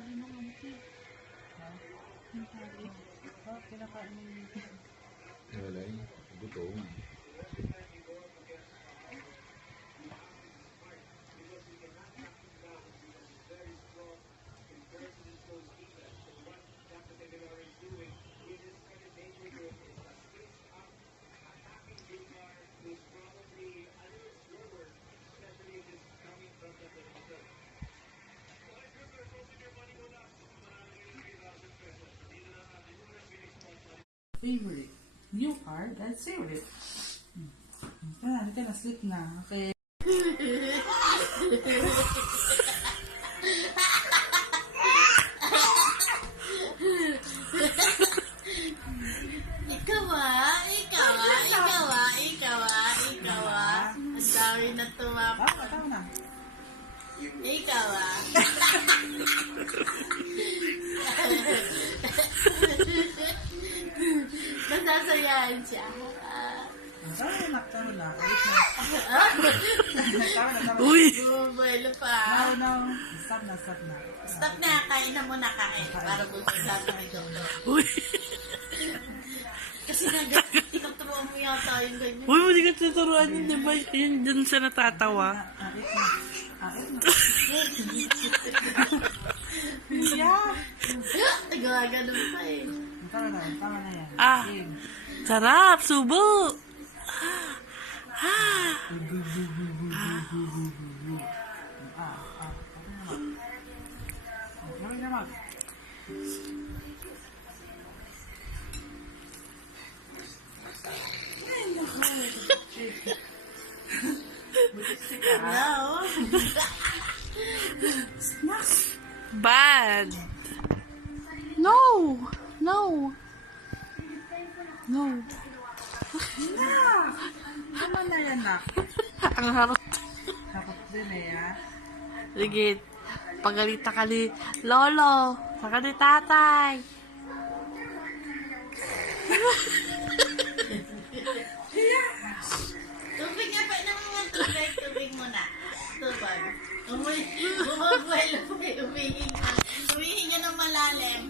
tali ng auntie. Ha? Yung tali. Kinakain mo yung Wala yun. Gutom. favorite. New card, that's favorite. Halika na, sleep na. Okay. Ang dami na tumapa. Tama na. Ikaw Nasasayahan siya. Tama na. Uy! Bumubuelo pa. No. Stop na. Stop na, kain na muna kain. Para busog natin ang doktor. Uy! Kasi tinuturuan mo yata yung ganyan. Uy, hindi ka tuturuan yun, di ba? Yun dun sa natatawa. Akit na. Yeah. Nagaganon pa eh. Tama na yan. Ah! Game. Sarap! Subo! Gawin naman. No. Bad! No! Tama na yan na. Ang harap. Dapat din eh ha. Sige, pagalita ka ni Lolo. Saka ni Tatay. Tubig nga pa ng mga tubig. Tubig muna. Tubig. Bumubuelo pa eh. Umihinga ng malalim.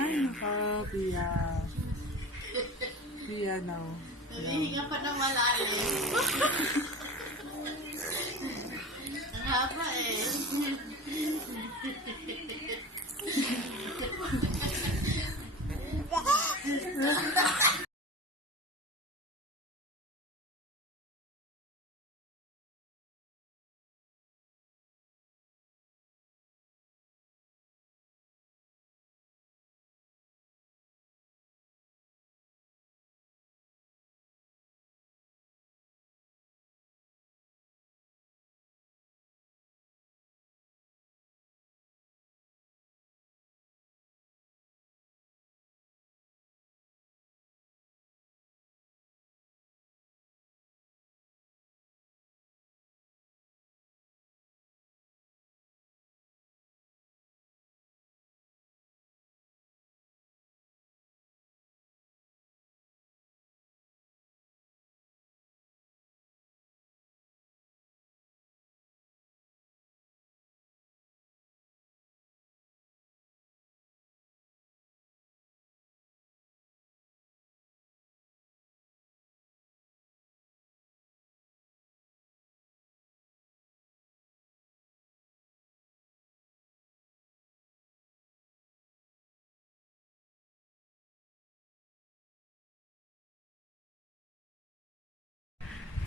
Ay, naka, Pia now. Umihinga pa ng malalim. Ang haba eh.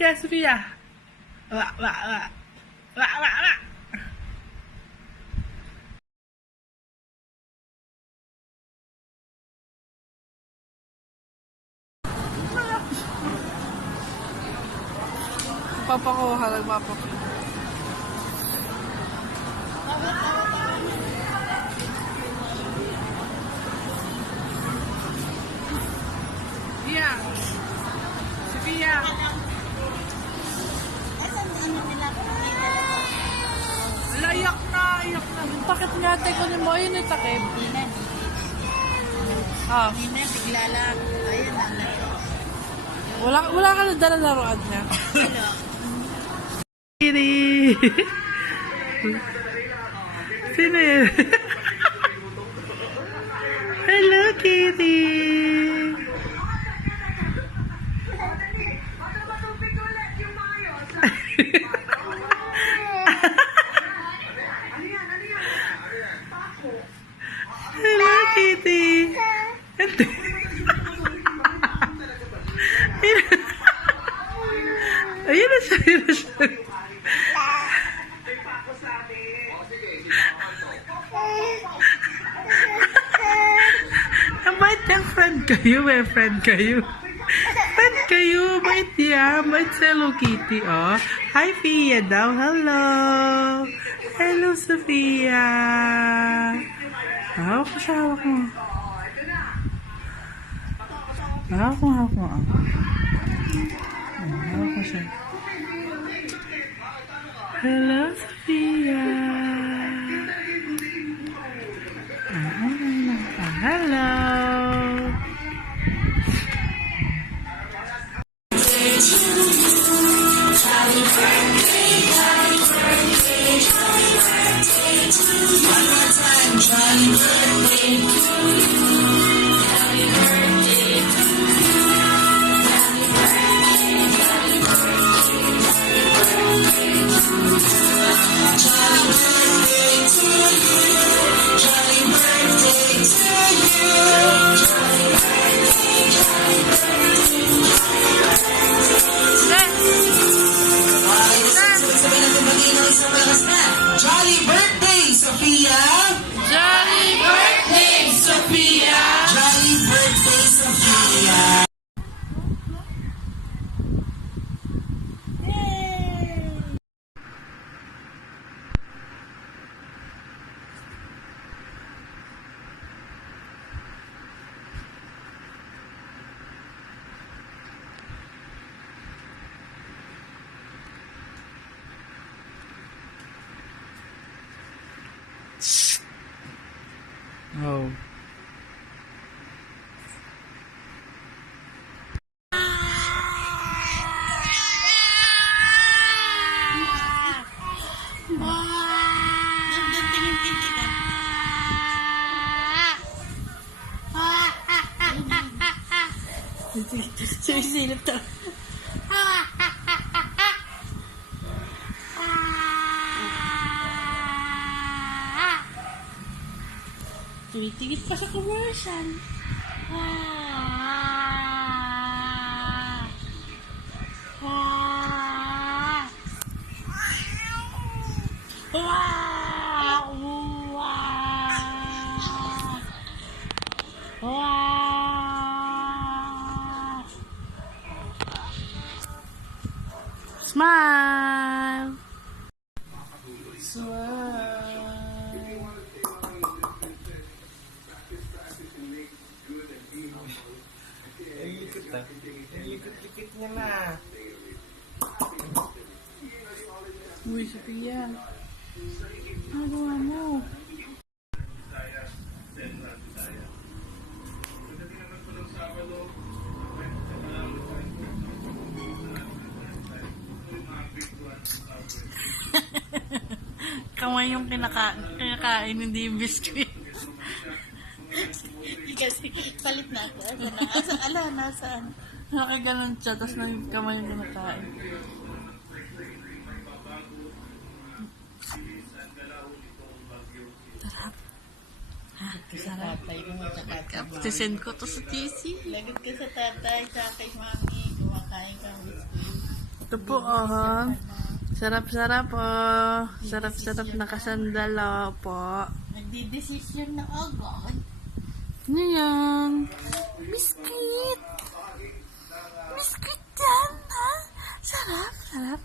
Yeah, Sophia. Wa. Papakuha, nagpapakuha. Yeah. Sophia. Asan ano nila? Layak na Iyak na. Takip nga tayo ko ni mo. Ayun yung takip. Ah. Hindi na, bigla lang. Ayun lang. Wala ka na dala laruan niya. Hello. Kitty! Sino yun? Hello, Kitty! Hello, Kitty! Ayun na siya, ayun na siya. Ang bait niyang friend kayo, may friend kayo. Friend kayo, bait niya. Bait si Hello Kitty, oh. Hi, Fia daw. Hello. Hello, Sophia. Hawak ko siya, hawak mo. Hawak mo, hawak mo, oh. Hawak mo siya. Hello, Sophia. Hello. Jolly birthday, Sophia! Jolly birthday, Sophia! Jolly birthday, Sophia! Oh. Nandun tingin pinti ka. Sumisilip to. Tumitigil pa sa commercial. Smile. Ikot-ikot niya na. Uy, Sophia. Nagawa mo. Kamay yung kinakain, hindi yung biscuit. Kasi palit na ako. Nasaan? Nakaganon siya, tapos na yung kamay yung kinakain. Sarap. Tatay mo tsaka Sisend ko to sa TC. lagot ka sa tatay, sa kay mami. Kumakain ka biscuit. Ito po, oh. Sarap-sarap, oh. Sarap-sarap nakasandal, oh, po. Nagdidesisyon na agad. Ano yan? Biscuit! Biscuit yan, ha? Sarap, sarap.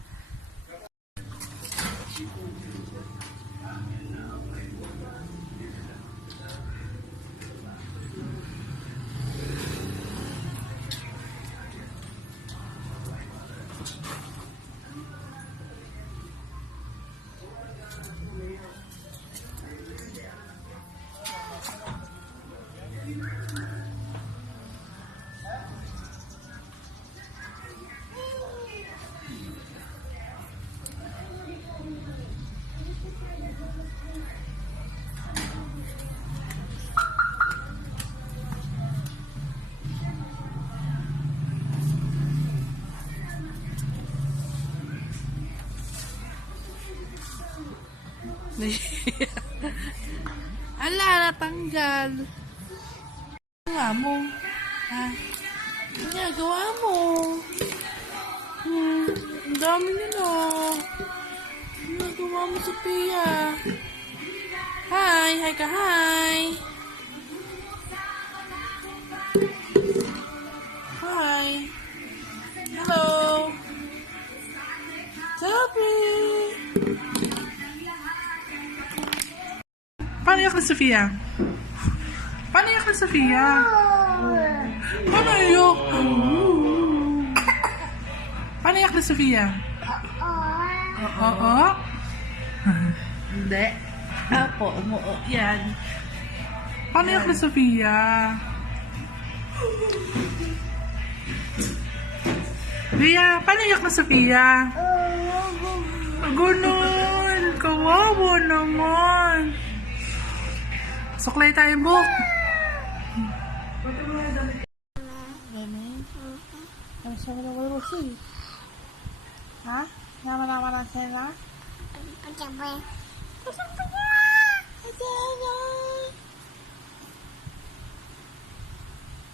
Ala, natanggal. Gawa mo. Ha? Gawa mo. Ang dami nyo na. Nagawa mo, Sophia. Hi! Hi ka, hi! Hi! Hello! Sophie! Paano yak na, Sophia? Paano yak na, Sophia? Paano yak? Paano yak na, Sophia? Oo? Hindi. Apo, umuo. Yan. Paano yak na, Sophia? Sophia, paano yak na, Sophia? Ganun. Kawawa naman. Suklay tayo, book. Ha? Nama-nama na sila?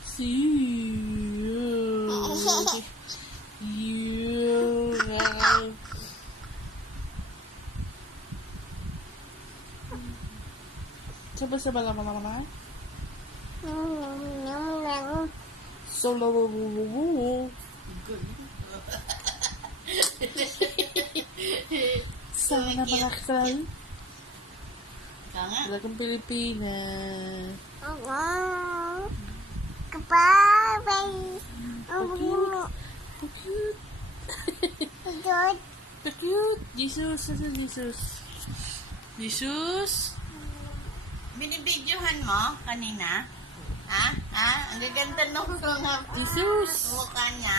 See you. Sabay-sabay naman naman. Solo. Sana makakasal. Kanga. Talagang Pilipina. Cute. Jesus. Saan Jesus? Jesus? Binibidyohan mo kanina? Ha? Ang gaganda nung mga Jesus! mukha niya.